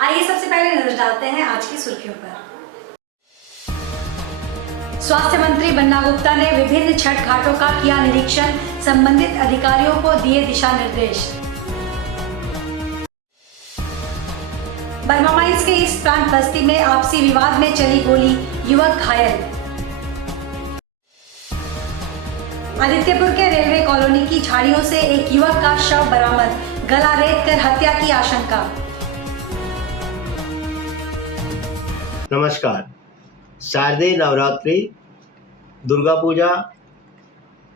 आइए सबसे पहले नजर डालते हैं आज की सुर्खियों पर। स्वास्थ्य मंत्री बन्ना गुप्ता ने विभिन्न छठ घाटों का किया निरीक्षण, संबंधित अधिकारियों को दिए दिशा निर्देश। बर्मा माइंस के ईस्ट प्लांट बस्ती में आपसी विवाद में चली गोली, युवक घायल। आदित्यपुर के रेलवे कॉलोनी की झाड़ियों से एक युवक का शव बरामद, गला रेत कर हत्या की आशंका। नमस्कार। शारदीय नवरात्रि, दुर्गा पूजा,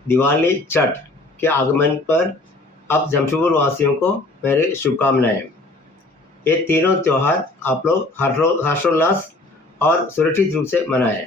दिवाली, छठ के आगमन पर अब जमशेदपुर वासियों को मेरी शुभकामनाएं। ये तीनों त्यौहार आप लोग हर्षोल्लास और सुरक्षित रूप से मनाएं।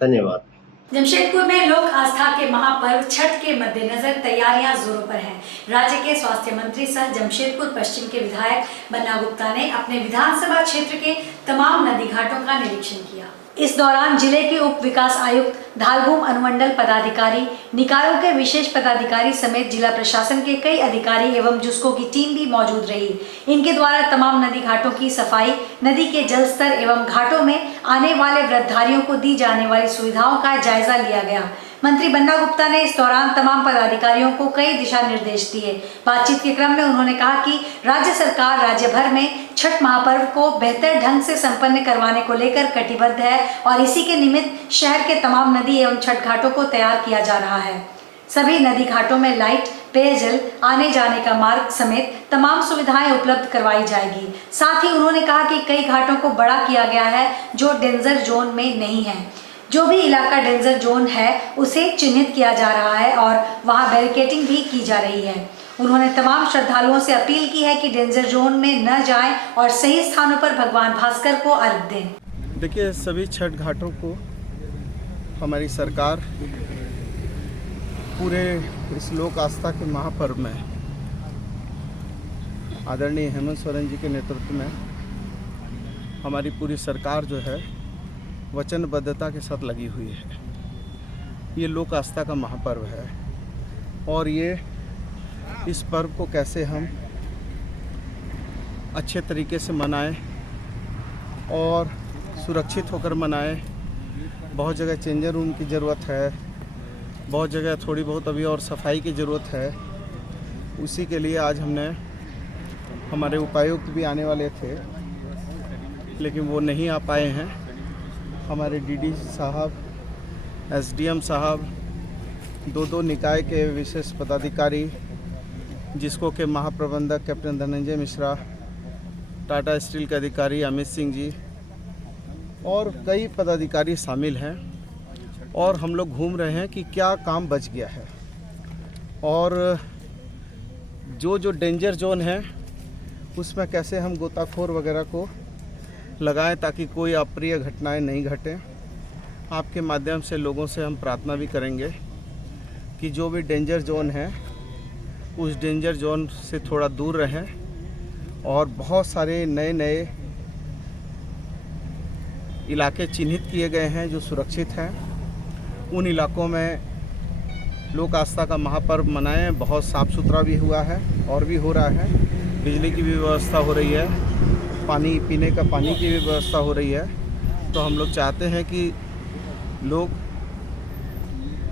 धन्यवाद। जमशेदपुर में लोक आस्था के महापर्व छठ के मद्देनजर तैयारियां जोरों पर हैं। राज्य के स्वास्थ्य मंत्री सह जमशेदपुर पश्चिम के विधायक बन्ना गुप्ता ने अपने विधानसभा क्षेत्र के तमाम नदी घाटों का निरीक्षण किया। इस दौरान जिले के उप विकास आयुक्त, धालभूम अनुमंडल पदाधिकारी, निकायों के विशेष पदाधिकारी समेत जिला प्रशासन के कई अधिकारी एवं जुस्को की टीम भी मौजूद रही। इनके द्वारा तमाम नदी घाटों की सफाई, नदी के जल स्तर एवं घाटों में आने वाले व्रतधारियों को दी जाने वाली सुविधाओं का जायजा लिया गया। मंत्री बन्ना गुप्ता ने इस दौरान तमाम पदाधिकारियों को कई दिशा निर्देश दिए। बातचीत के क्रम में उन्होंने कहा कि राज्य सरकार राज्य भर में छठ महापर्व को बेहतर ढंग से संपन्न करवाने को लेकर कटिबद्ध है और इसी के निमित्त शहर के तमाम नदी एवं छठ घाटों को तैयार किया जा रहा है। सभी नदी घाटों में लाइट, पेयजल, आने जाने का मार्ग समेत तमाम सुविधाएं उपलब्ध करवाई जाएगी। साथ ही उन्होंने कहा कि कई घाटों को बड़ा किया गया है जो डेंजर जोन में नहीं है। जो भी इलाका डेंजर जोन है उसे चिन्हित किया जा रहा है और वहां बैरिकेडिंग भी की जा रही है। उन्होंने तमाम श्रद्धालुओं से अपील की है कि डेंजर जोन में न जाएं और सही स्थानों पर भगवान भास्कर को अर्घ्य दें। देखिए, सभी छठ घाटों को हमारी सरकार पूरे इस लोक आस्था के महापर्व में आदरणीय हेमंत सोरेन जी के नेतृत्व में हमारी पूरी सरकार जो है वचनबद्धता के साथ लगी हुई है। ये लोक आस्था का महापर्व है और ये इस पर्व को कैसे हम अच्छे तरीके से मनाएं और सुरक्षित होकर मनाएं। बहुत जगह चेंजर रूम की ज़रूरत है, बहुत जगह थोड़ी बहुत अभी और सफाई की ज़रूरत है। उसी के लिए आज हमने, हमारे उपायुक्त भी आने वाले थे लेकिन वो नहीं आ पाए हैं। हमारे डीडी साहब, एसडीएम साहब, दो निकाय के विशेष पदाधिकारी, जिसको के महाप्रबंधक कैप्टन धनंजय मिश्रा, टाटा स्टील के अधिकारी अमित सिंह जी और कई पदाधिकारी शामिल हैं और हम लोग घूम रहे हैं कि क्या काम बच गया है और जो डेंजर जोन है उसमें कैसे हम गोताखोर वगैरह को लगाएं ताकि कोई अप्रिय घटनाएं नहीं घटें। आपके माध्यम से लोगों से हम प्रार्थना भी करेंगे कि जो भी डेंजर जोन है उस डेंजर जोन से थोड़ा दूर रहें और बहुत सारे नए इलाके चिन्हित किए गए हैं जो सुरक्षित हैं। उन इलाकों में लोक आस्था का महापर्व मनाएं। बहुत साफ़ सुथरा भी हुआ है और भी हो रहा है। बिजली की भी व्यवस्था हो रही है, पानी पीने का पानी की भी व्यवस्था हो रही है। तो हम लोग चाहते हैं कि लोग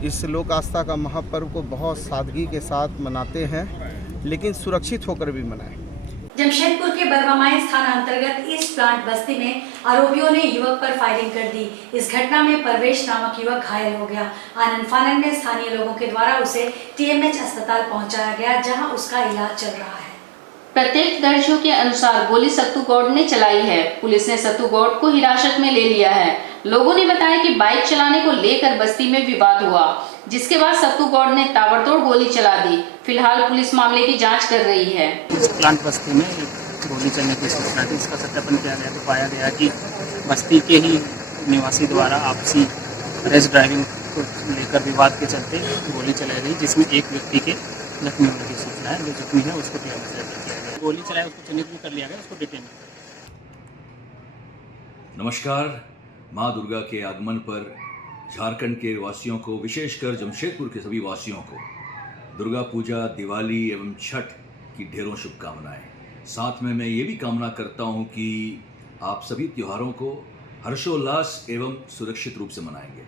इस लोक आस्था का महापर्व को बहुत सादगी के साथ मनाते हैं लेकिन सुरक्षित होकर भी मनाएं। जमशेदपुर के बर्मा माइंस थाना अंतर्गत ईस्ट प्लांट बस्ती में आरोपियों ने युवक पर फायरिंग कर दी। इस घटना में परवेश नामक युवक घायल हो गया। आनंद फानन में स्थानीय लोगों के द्वारा उसे टीएमएच अस्पताल पहुंचाया गया जहां उसका इलाज चल रहा है। प्रत्यक्षदर्शियों के अनुसार गोली सत्तू गौड़ ने चलाई है। पुलिस ने सत्तू गौड़ को हिरासत में ले लिया है। लोगों ने बताया कि बाइक चलाने को लेकर बस्ती में विवाद हुआ, जिसके बाद सत्तू गौड़ ने ताबड़तोड़ गोली चला दी। फिलहाल पुलिस मामले की जांच कर रही है। इस प्लांट बस्ती में गोली चलने की सूचना थी। इसका सत्यापन किया गया तो पाया गया कि बस्ती के ही निवासी द्वारा आपसी रेस ड्राइविंग को लेकर विवाद के चलते गोली चलाई गई, जिसमें एक व्यक्ति के जख्मी होने की सूचना है। जो जख्मी है उसको टीएमएच रेफर किया गया। गोली चलाए उसको चिन्हित भी कर लिया गया, उसको डिटेन किया। नमस्कार। माँ दुर्गा के आगमन पर झारखंड के वासियों को, विशेषकर जमशेदपुर के सभी वासियों को दुर्गा पूजा, दिवाली एवं छठ की ढेरों शुभकामनाएं। साथ में मैं ये भी कामना करता हूँ कि आप सभी त्योहारों को हर्षोल्लास एवं सुरक्षित रूप से मनाएंगे।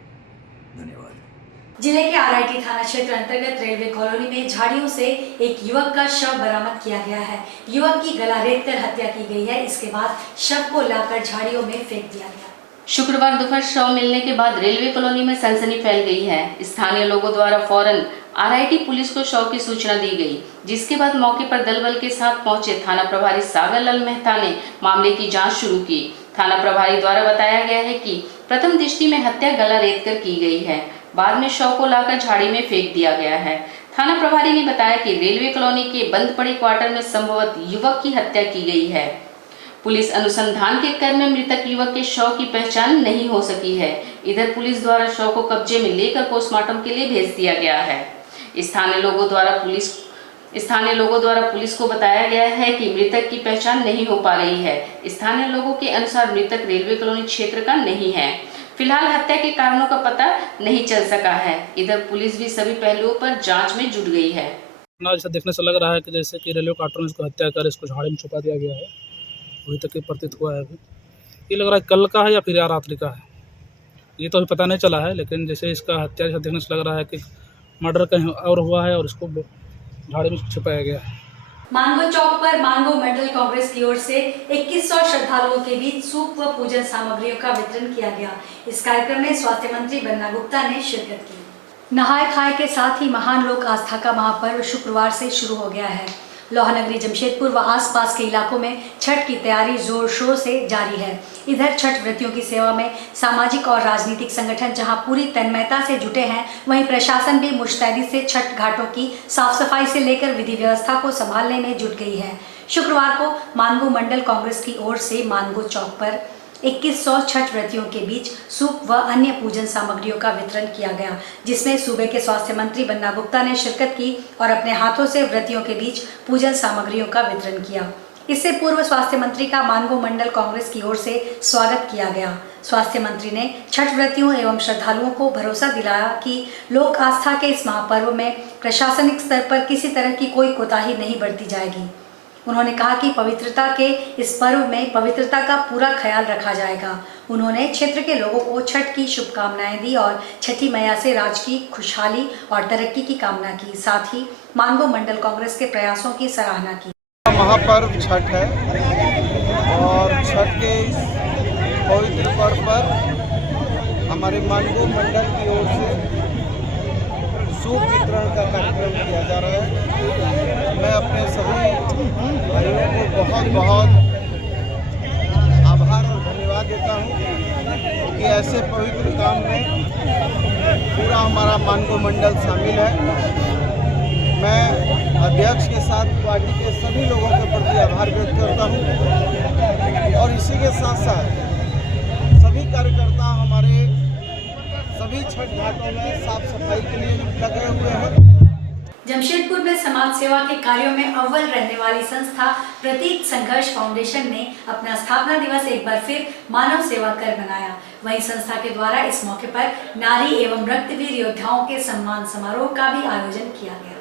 धन्यवाद। जिले के आरआईटी थाना क्षेत्र अंतर्गत रेलवे कॉलोनी में झाड़ियों से एक युवक का शव बरामद किया गया है। युवक की गला रेतकर हत्या की गई है। इसके बाद शव को लाकर झाड़ियों में फेंक दिया गया। शुक्रवार दोपहर शव मिलने के बाद रेलवे कॉलोनी में सनसनी फैल गई है। स्थानीय लोगों द्वारा फौरन आरआईटी पुलिस को शव की सूचना दी गई, जिसके बाद मौके पर दल बल के साथ पहुंचे थाना प्रभारी सागर लाल मेहता ने मामले की जांच शुरू की। थाना प्रभारी द्वारा बताया गया है कि प्रथम दृष्टि में हत्या गला रेतकर की गई है, बाद में शव को लाकर झाड़ी में फेंक दिया गया है। थाना प्रभारी ने बताया कि रेलवे कॉलोनी के बंद पड़े क्वार्टर में संभवतः युवक की हत्या की गई है। पुलिस अनुसंधान के क्रम में मृतक युवक के शव की पहचान नहीं हो सकी है। इधर पुलिस द्वारा शव को कब्जे में लेकर पोस्टमार्टम के लिए भेज दिया गया है। स्थानीय लोगों द्वारा पुलिस को बताया गया है कि मृतक की पहचान नहीं हो पा रही है। स्थानीय लोगों के अनुसार मृतक रेलवे कॉलोनी क्षेत्र का नहीं है। फिलहाल हत्या के कारणों का पता नहीं चल सका है। इधर पुलिस भी सभी पहलुओं पर जांच में जुट गई है। जैसा देखने से लग रहा है कि जैसे कि रेलवे क्वार्टर में इसको हत्या कर इसको झाड़ी में छुपा दिया गया है। अभी तक ये प्रतीत हुआ है। अभी ये लग रहा है कल का है या फिर रात्रि का है, ये तो अभी पता नहीं चला है। लेकिन जैसे इसका हत्या जैसा देखने से लग रहा है कि मर्डर कहीं और हुआ है और इसको झाड़ी में छुपाया गया है। मांगो चौक पर मांगो मंडल कांग्रेस की ओर से 2100 श्रद्धालुओं के बीच सूप व पूजन सामग्रियों का वितरण किया गया। इस कार्यक्रम में स्वास्थ्य मंत्री बन्ना गुप्ता ने शिरकत की। नहाय खाए के साथ ही महान लोक आस्था का महापर्व शुक्रवार से शुरू हो गया है। लोहानगरी जमशेदपुर व आसपास के इलाकों में छठ की तैयारी जोर शोर से जारी है। इधर छठ व्रतियों की सेवा में सामाजिक और राजनीतिक संगठन जहां पूरी तन्मयता से जुटे हैं, वहीं प्रशासन भी मुस्तैदी से छठ घाटों की साफ सफाई से लेकर विधि व्यवस्था को संभालने में जुट गई है। शुक्रवार को मानगो मंडल कांग्रेस की ओर से मानगो चौक पर 2100 छठ व्रतियों के बीच सूप व अन्य पूजन सामग्रियों का वितरण किया गया, जिसमें सूबे के स्वास्थ्य मंत्री बन्ना गुप्ता ने शिरकत की और अपने हाथों से व्रतियों के बीच पूजन सामग्रियों का वितरण किया। इससे पूर्व स्वास्थ्य मंत्री का मानगो मंडल कांग्रेस की ओर से स्वागत किया गया। स्वास्थ्य मंत्री ने छठ व्रतियों एवं श्रद्धालुओं को भरोसा दिलाया कि लोक आस्था के इस महापर्व में प्रशासनिक स्तर पर किसी तरह की कोई कोताही नहीं बरती जाएगी। उन्होंने कहा कि पवित्रता के इस पर्व में पवित्रता का पूरा ख्याल रखा जाएगा। उन्होंने क्षेत्र के लोगों को छठ की शुभकामनाएं दी और छठी मैया से राज्य की खुशहाली और तरक्की की कामना की। साथ ही मानगो मंडल कांग्रेस के प्रयासों की सराहना की। महापर्व छठ है और छठ के इस पवित्र पर्व पर हमारे मानगो मंडल की ओर से सूप वितरण का कार्यक्रम किया जा रहा है। मैं अपने सभी भाइयों को बहुत बहुत आभार और धन्यवाद देता हूँ कि ऐसे पवित्र काम में पूरा हमारा मानगो मंडल शामिल है। मैं अध्यक्ष के साथ पार्टी के सभी लोगों के प्रति आभार व्यक्त करता हूँ और इसी के साथ साथ सभी कार्यकर्ता हमारे सभी छठ घाटों में साफ सफाई के लिए लगे हुए हैं। जमशेदपुर में समाज सेवा के कार्यों में अव्वल रहने वाली संस्था प्रतीक संघर्ष फाउंडेशन ने अपना स्थापना दिवस एक बार फिर मानव सेवा कर मनाया। वहीं संस्था के द्वारा इस मौके पर नारी एवं रक्तवीर योद्धाओं के सम्मान समारोह का भी आयोजन किया गया।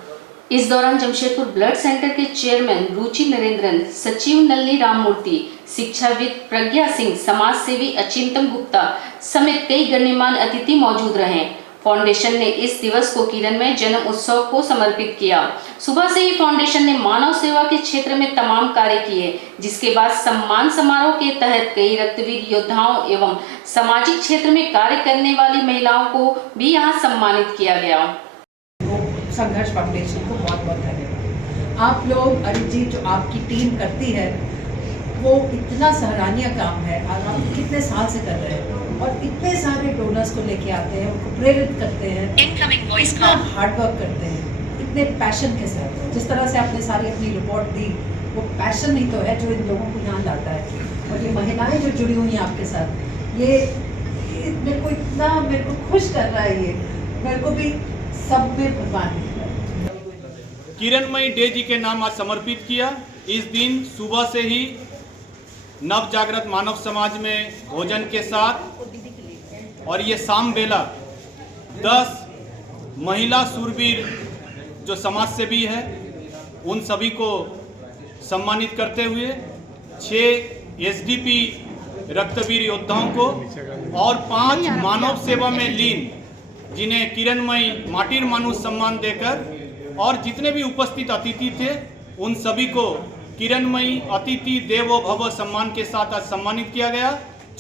इस दौरान जमशेदपुर ब्लड सेंटर के चेयरमैन रुचि नरेंद्रन, सचिव नलनी राममूर्ति, शिक्षाविद प्रज्ञा सिंह, समाज सेवी अचिंतम गुप्ता समेत कई गण्यमान्य अतिथि मौजूद रहे। फाउंडेशन ने इस दिवस को किरणमय जन्म उत्सव को समर्पित किया। सुबह से ही फाउंडेशन ने मानव सेवा के क्षेत्र में तमाम कार्य किए, जिसके बाद सम्मान समारोह के तहत कई रक्तवीर योद्धाओं एवं सामाजिक क्षेत्र में कार्य करने वाली महिलाओं को भी यहाँ सम्मानित किया गया। संघर्ष फाउंडेशन को बहुत बहुत धन्यवाद। आप लोग अरित जी जो आपकी टीम करती है वो इतना सराहनीय काम है और आप कितने साल से कर रहे हैं और इतने सारे डोनर्स को लेके आते हैं, उनको प्रेरित करते हैं, इतना हार्ड वर्क करते हैं, इतने पैशन के साथ। जिस तरह से आपने सारी अपनी रिपोर्ट दी, वो पैशन ही तो है जो इन लोगों को यहाँ लाता है। और ये महिलाएं जो जुड़ी हुई हैं आपके साथ, ये मेरे को इतना खुश कर रहा है। ये मेरे को भी सब में भगवान किरणमयी डे जी के नाम आज समर्पित किया। इस दिन सुबह से ही नव जागृत मानव समाज में भोजन के साथ और ये शाम बेला 10 महिला शूरवीर जो समाज सेवी है उन सभी को सम्मानित करते हुए 6 एसडीपी रक्तवीर योद्धाओं को और 5 मानव सेवा में लीन जिन्हें किरणमयी माटीर मानुष सम्मान देकर और जितने भी उपस्थित अतिथि थे उन सभी को किरणमयी अतिथि देवो भव सम्मान के साथ आज सम्मानित किया गया।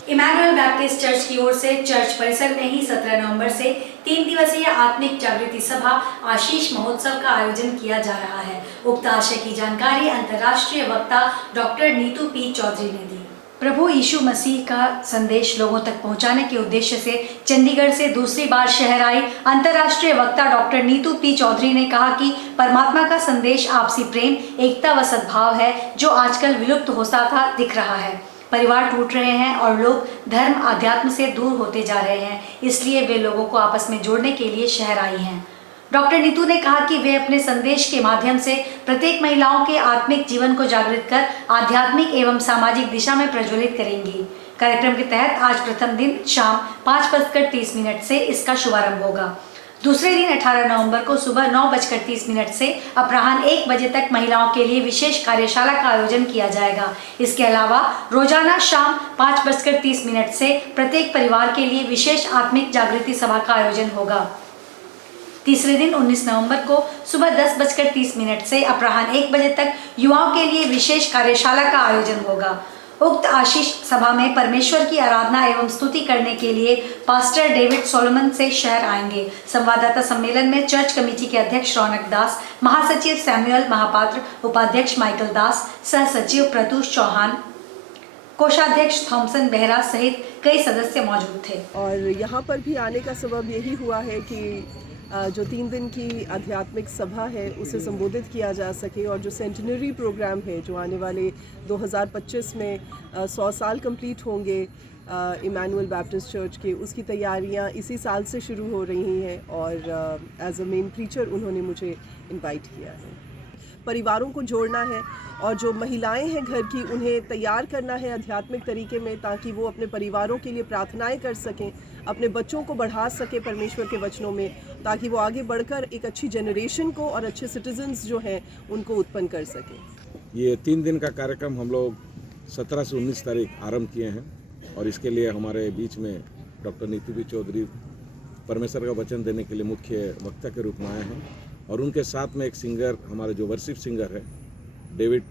इमैनुअल बैप्टिस्ट चर्च की ओर से चर्च परिसर में ही 17 नवंबर से 3 दिवसीय आत्मिक जागृति सभा आशीष महोत्सव का आयोजन किया जा रहा है। उक्त आशय की जानकारी अंतर्राष्ट्रीय वक्ता डॉक्टर नीतू पी चौधरी ने दी। प्रभु यीशु मसीह का संदेश लोगों तक पहुंचाने के उद्देश्य से चंडीगढ़ से दूसरी बार शहर आई अंतर्राष्ट्रीय वक्ता डॉक्टर नीतू पी चौधरी ने कहा कि परमात्मा का संदेश आपसी प्रेम, एकता व सद्भाव है जो आजकल विलुप्त होता था दिख रहा है। परिवार टूट रहे हैं और लोग धर्म आध्यात्म से दूर होते जा रहे हैं, इसलिए वे लोगों को आपस में जोड़ने के लिए शहर आई हैं। डॉक्टर नीतू ने कहा कि वे अपने संदेश के माध्यम से प्रत्येक महिलाओं के आत्मिक जीवन को जागृत कर आध्यात्मिक एवं सामाजिक दिशा में प्रज्वलित करेंगी। कार्यक्रम के तहत आज प्रथम दिन शाम 5:30 से इसका शुभारंभ होगा। दूसरे दिन 18 नवंबर को सुबह 9:30 से अपराह्न 1 बजे तक महिलाओं के लिए विशेष कार्यशाला का आयोजन किया जाएगा। इसके अलावा रोजाना शाम 5:30 से प्रत्येक परिवार के लिए विशेष आत्मिक जागृति सभा का आयोजन होगा। तीसरे दिन 19 नवंबर को सुबह 10:30 से अपराह्न 1 बजे तक युवाओं के लिए विशेष कार्यशाला का आयोजन होगा। उक्त आशीष सभा में परमेश्वर की आराधना एवं स्तुति करने के लिए पास्टर डेविड सोलोमन से शहर आएंगे। संवाददाता सम्मेलन में चर्च कमेटी के अध्यक्ष रौनक दास, महासचिव सैमुअल महापात्र, उपाध्यक्ष माइकल दास, सह सचिव प्रतुष चौहान, कोषाध्यक्ष थॉमसन बेहरा सहित कई सदस्य मौजूद थे। और यहाँ पर भी आने का सबब यही हुआ है कि जो 3 दिन की आध्यात्मिक सभा है उसे संबोधित किया जा सके और जो सेंटिनरी प्रोग्राम है जो आने वाले 2025 में 100 साल कंप्लीट होंगे इमैनुअल बैप्टिस्ट चर्च के, उसकी तैयारियां इसी साल से शुरू हो रही हैं और एज अ मेन प्रीचर उन्होंने मुझे इनवाइट किया है। परिवारों को जोड़ना है और जो महिलाएं हैं घर की उन्हें तैयार करना है आध्यात्मिक तरीके में ताकि वो अपने परिवारों के लिए प्रार्थनाएं कर सकें, अपने बच्चों को बढ़ा सके परमेश्वर के वचनों में, ताकि वो आगे बढ़कर एक अच्छी जनरेशन को और अच्छे सिटीजन्स जो हैं उनको उत्पन्न कर सकें। ये 3 दिन का कार्यक्रम हम लोग 17 से 19 तारीख आरंभ किए हैं और इसके लिए हमारे बीच में डॉक्टर नीतू पी चौधरी परमेश्वर का वचन देने के लिए मुख्य वक्ता के रूप में आए हैं और उनके साथ में एक सिंगर, हमारे जो वर्शिप सिंगर है डेविड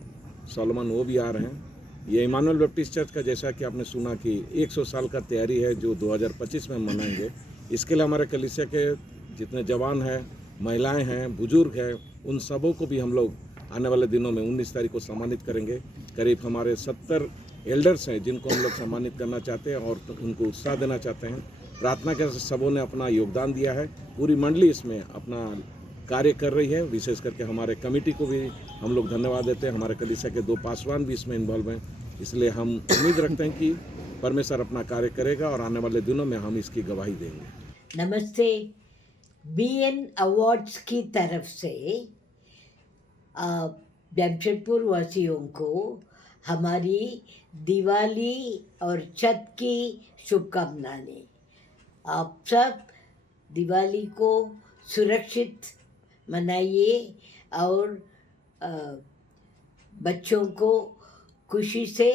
सोलोमन, वो भी आ रहे हैं। ये इमैनुअल बैप्टिस्ट चर्च का जैसा कि आपने सुना कि 100 साल का तैयारी है जो 2025 में मनाएंगे। इसके लिए हमारे कलीसिया के जितने जवान हैं, महिलाएं हैं, बुजुर्ग हैं, उन सबों को भी हम लोग आने वाले दिनों में 19 तारीख को सम्मानित करेंगे। करीब हमारे 70 एल्डर्स हैं जिनको हम लोग सम्मानित करना चाहते हैं और उनको उत्साह देना चाहते हैं। प्रार्थना के सबों ने अपना योगदान दिया है, पूरी मंडली इसमें अपना कार्य कर रही है। विशेष करके हमारे कमेटी को भी हम लोग धन्यवाद देते हैं। हमारे कलीसिया के 2 पासवान भी इसमें इन्वॉल्व हैं, इसलिए हम उम्मीद रखते हैं कि परमेश्वर अपना कार्य करेगा और आने वाले दिनों में हम इसकी गवाही देंगे। नमस्ते। BN अवार्ड्स की तरफ से जमशेदपुर वासियों को हमारी दिवाली और छठ की शुभकामनाएं। आप सब दिवाली को सुरक्षित मनाइए और बच्चों को खुशी से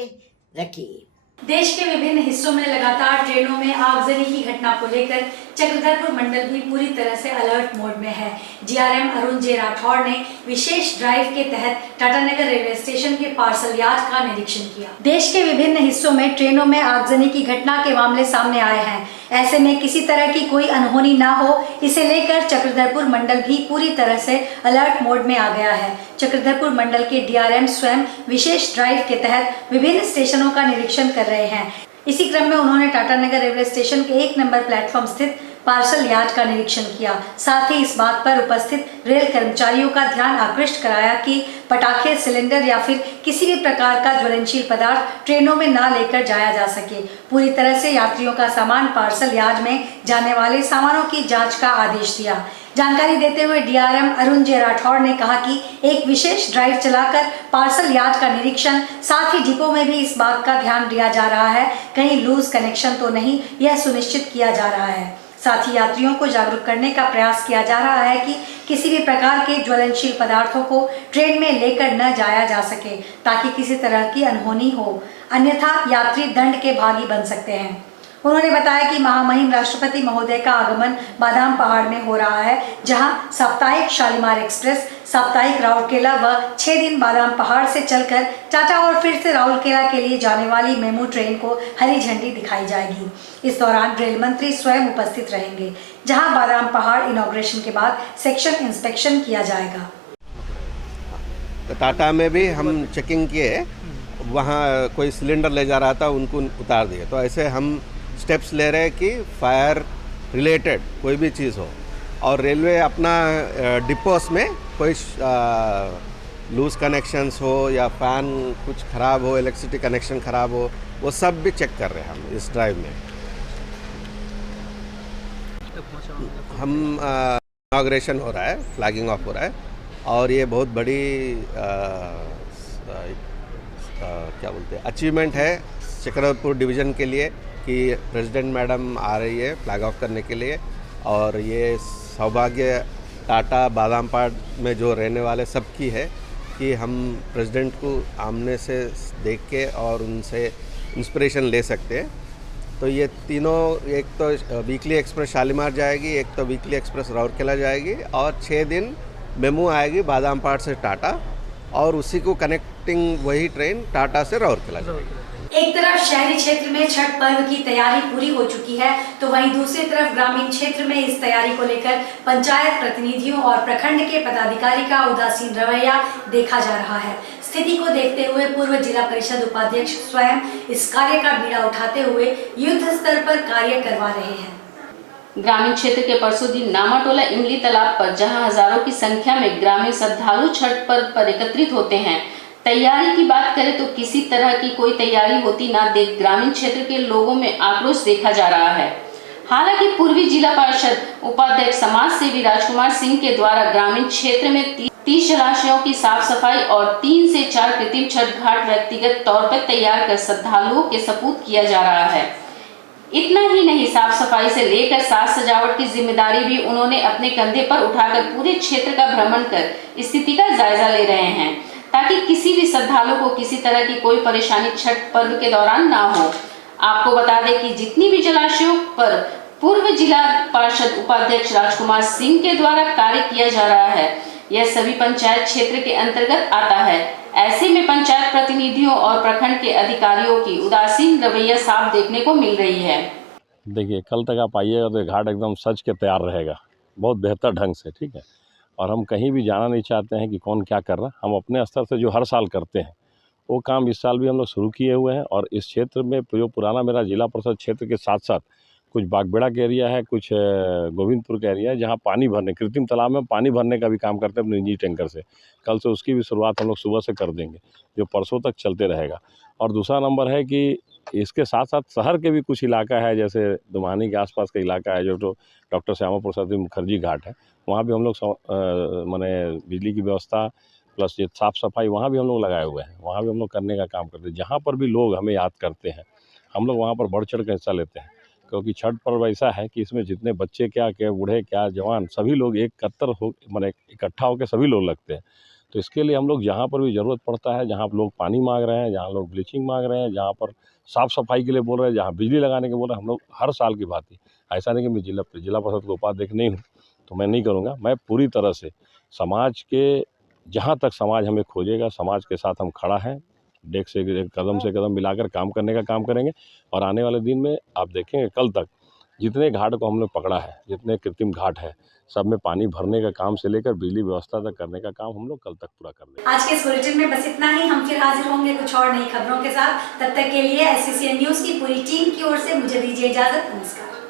रखिए। देश के विभिन्न हिस्सों में लगातार ट्रेनों में आगजनी की घटना को लेकर चक्रधरपुर मंडल भी पूरी तरह से अलर्ट मोड में है। GRM अरुण जे राठौड़ ने विशेष ड्राइव के तहत टाटानगर रेलवे स्टेशन के पार्सल यार्ड का निरीक्षण किया। देश के विभिन्न हिस्सों में ट्रेनों में आगजनी की घटना के मामले सामने आए हैं। ऐसे में किसी तरह की कोई अनहोनी ना हो, इसे लेकर चक्रधरपुर मंडल भी पूरी तरह से अलर्ट मोड में आ गया है। चक्रधरपुर मंडल के DRM स्वयं विशेष ड्राइव के तहत विभिन्न स्टेशनों का निरीक्षण कर रहे हैं। इसी क्रम में उन्होंने टाटानगर रेलवे स्टेशन के 1 नंबर प्लेटफॉर्म स्थित पार्सल यार्ड का निरीक्षण किया। साथ ही इस बात पर उपस्थित रेल कर्मचारियों का ध्यान आकृष्ट कराया कि पटाखे, सिलेंडर या फिर किसी भी प्रकार का ज्वलनशील पदार्थ ट्रेनों में ना लेकर जाया जा सके। पूरी तरह से यात्रियों का सामान पार्सल यार्ड में जाने वाले सामानों की जांच का आदेश दिया। जानकारी देते हुए DRM अरुण जे राठौड़ ने कहा कि एक विशेष ड्राइव चलाकर पार्सल यार्ड का निरीक्षण, साथ ही डिपो में भी इस बात का ध्यान दिया जा रहा है कहीं लूज कनेक्शन तो नहीं, यह सुनिश्चित किया जा रहा है। साथ ही यात्रियों को जागरूक करने का प्रयास किया जा रहा है कि किसी भी प्रकार के ज्वलनशील पदार्थों को ट्रेन में लेकर न जाया जा सके ताकि किसी तरह की अनहोनी हो, अन्यथा यात्री दंड के भागी बन सकते हैं। उन्होंने बताया कि महामहिम राष्ट्रपति महोदय का आगमन बादाम पहाड़ में हो रहा है, जहां साप्ताहिक शालीमार एक्सप्रेस, साप्ताहिक राउरकेला व 6 दिन बादाम पहाड़ से चलकर टाटा और फिर से राउरकेला के लिए जाने वाली मेमू ट्रेन को हरी झंडी दिखाई जाएगी। इस दौरान रेल मंत्री स्वयं उपस्थित रहेंगे, जहां बादाम पहाड़ इनॉग्रेशन के बाद सेक्शन इंस्पेक्शन किया जाएगा। टाटा में भी हम चेकिंग किए, वहाँ कोई सिलेंडर ले जा रहा था, उनको उतार दिए। तो ऐसे हम स्टेप्स ले रहे हैं कि फायर रिलेटेड कोई भी चीज़ हो, और रेलवे अपना डिपोस में कोई लूज कनेक्शंस हो या फैन कुछ ख़राब हो, इलेक्ट्रिसिटी कनेक्शन ख़राब हो, वो सब भी चेक कर रहे हैं हम इस ड्राइव में। हम इनॉग्रेशन हो रहा है, फ्लैगिंग ऑफ हो रहा है, और ये बहुत बड़ी क्या बोलते हैं अचीवमेंट है चक्रधरपुर डिवीज़न के लिए कि प्रेसिडेंट मैडम आ रही है फ्लैग ऑफ करने के लिए। और ये सौभाग्य टाटा बादाम पहाड़ में जो रहने वाले सबकी है कि हम प्रेसिडेंट को आमने से देख के और उनसे इंस्पिरेशन ले सकते हैं। तो ये तीनों, एक तो वीकली एक्सप्रेस शालीमार जाएगी, एक तो वीकली एक्सप्रेस राउरकेला जाएगी, और 6 दिन मेमू आएगी बादाम पहाड़ से टाटा, और उसी को कनेक्टिंग वही ट्रेन टाटा से राउरकेला जाएगी। एक तरफ शहरी क्षेत्र में छठ पर्व की तैयारी पूरी हो चुकी है, तो वहीं दूसरी तरफ ग्रामीण क्षेत्र में इस तैयारी को लेकर पंचायत प्रतिनिधियों और प्रखंड के पदाधिकारी का उदासीन रवैया देखा जा रहा है। स्थिति को देखते हुए पूर्व जिला परिषद उपाध्यक्ष स्वयं इस कार्य का बीड़ा उठाते हुए युद्ध स्तर पर कार्य करवा रहे हैं। ग्रामीण क्षेत्र के परसों दिन नामाटोला इमली तालाब पर जहां हजारों की संख्या में ग्रामीण श्रद्धालु छठ पर्व पर एकत्रित होते हैं, तैयारी की बात करें तो किसी तरह की कोई तैयारी होती ना देख ग्रामीण क्षेत्र के लोगों में आक्रोश देखा जा रहा है। हालांकि पूर्वी जिला परिषद उपाध्यक्ष समाज सेवी राजकुमार सिंह के द्वारा ग्रामीण क्षेत्र में 30 जलाशयों की साफ सफाई और 3 से 4 कृत्रिम छठ घाट व्यक्तिगत तौर पर तैयार कर श्रद्धालुओं के सपूत किया जा रहा है। इतना ही नहीं, साफ सफाई से लेकर साज सजावट की जिम्मेदारी भी उन्होंने अपने कंधे पर उठाकर पूरे क्षेत्र का भ्रमण कर स्थिति का जायजा ले रहे हैं, ताकि किसी भी श्रद्धालु को किसी तरह की कोई परेशानी छठ पर्व के दौरान ना हो। आपको बता दें कि जितनी भी जलाशयों पर पूर्व जिला पार्षद उपाध्यक्ष राजकुमार सिंह के द्वारा कार्य किया जा रहा है, यह सभी पंचायत क्षेत्र के अंतर्गत आता है। ऐसे में पंचायत प्रतिनिधियों और प्रखंड के अधिकारियों की उदासीन रवैया साफ देखने को मिल रही है। देखिए, कल तक आप आइएगा तो घाट एकदम सज के तैयार रहेगा, बहुत बेहतर ढंग से, ठीक है। और हम कहीं भी जाना नहीं चाहते हैं कि कौन क्या कर रहा है। हम अपने स्तर से जो हर साल करते हैं वो काम इस साल भी हम लोग शुरू किए हुए हैं। और इस क्षेत्र में जो पुराना मेरा जिला परिषद क्षेत्र के साथ साथ कुछ बागबेड़ा का एरिया है, कुछ गोविंदपुर का एरिया है, जहाँ पानी भरने, कृत्रिम तालाब में पानी भरने का भी काम करते हैं अपने निजी टैंकर से। कल से उसकी भी शुरुआत हम लोग सुबह से कर देंगे, जो परसों तक चलते रहेगा। और दूसरा नंबर है कि इसके साथ साथ शहर के भी कुछ इलाका है, जैसे दुमानी के आसपास का इलाका है जो डॉक्टर श्यामा प्रसाद मुखर्जी घाट है, वहाँ भी हम लोग माने बिजली की व्यवस्था प्लस ये साफ़ सफाई वहाँ भी हम लोग लगाए हुए हैं, वहाँ भी हम लोग करने का काम करते हैं। जहाँ पर भी लोग हमें याद करते हैं हम लोग वहाँ पर बढ़ चढ़ कर हिस्सा लेते हैं, क्योंकि छठ पर्व ऐसा है कि इसमें जितने बच्चे क्या बूढ़े क्या जवान सभी लोग इकट्ठा होकर सभी लोग लगते हैं। तो इसके लिए हम लोग जहाँ पर भी ज़रूरत पड़ता है, जहाँ लोग पानी मांग रहे हैं, जहाँ लोग ब्लीचिंग मांग रहे हैं, जहाँ पर साफ़ सफाई के लिए बोल रहे हैं, जहाँ बिजली लगाने के बोल रहे हैं, हम लोग हर साल की भांति, ऐसा नहीं कि मैं जिला परिषद को उपाध्यक्ष नहीं हूँ तो मैं नहीं करूँगा। मैं पूरी तरह से समाज के जहाँ तक समाज हमें खोजेगा, समाज के साथ हम खड़ा हैं, डेक से कदम से कदम मिलाकर काम करने का काम करेंगे। और आने वाले दिन में आप देखेंगे कल तक जितने घाट को हमने पकड़ा है, जितने कृत्रिम घाट है, सब में पानी भरने का काम से लेकर बिजली व्यवस्था तक करने का काम हम लोग कल तक पूरा कर देंगे। आज के इस बुलेटिन में बस इतना ही। हम फिर हाजिर होंगे कुछ और नई खबरों के साथ। तब तक के लिए SCCN न्यूज़ की पूरी टीम की ओर से मुझे दीजिए इजाजत। नमस्कार।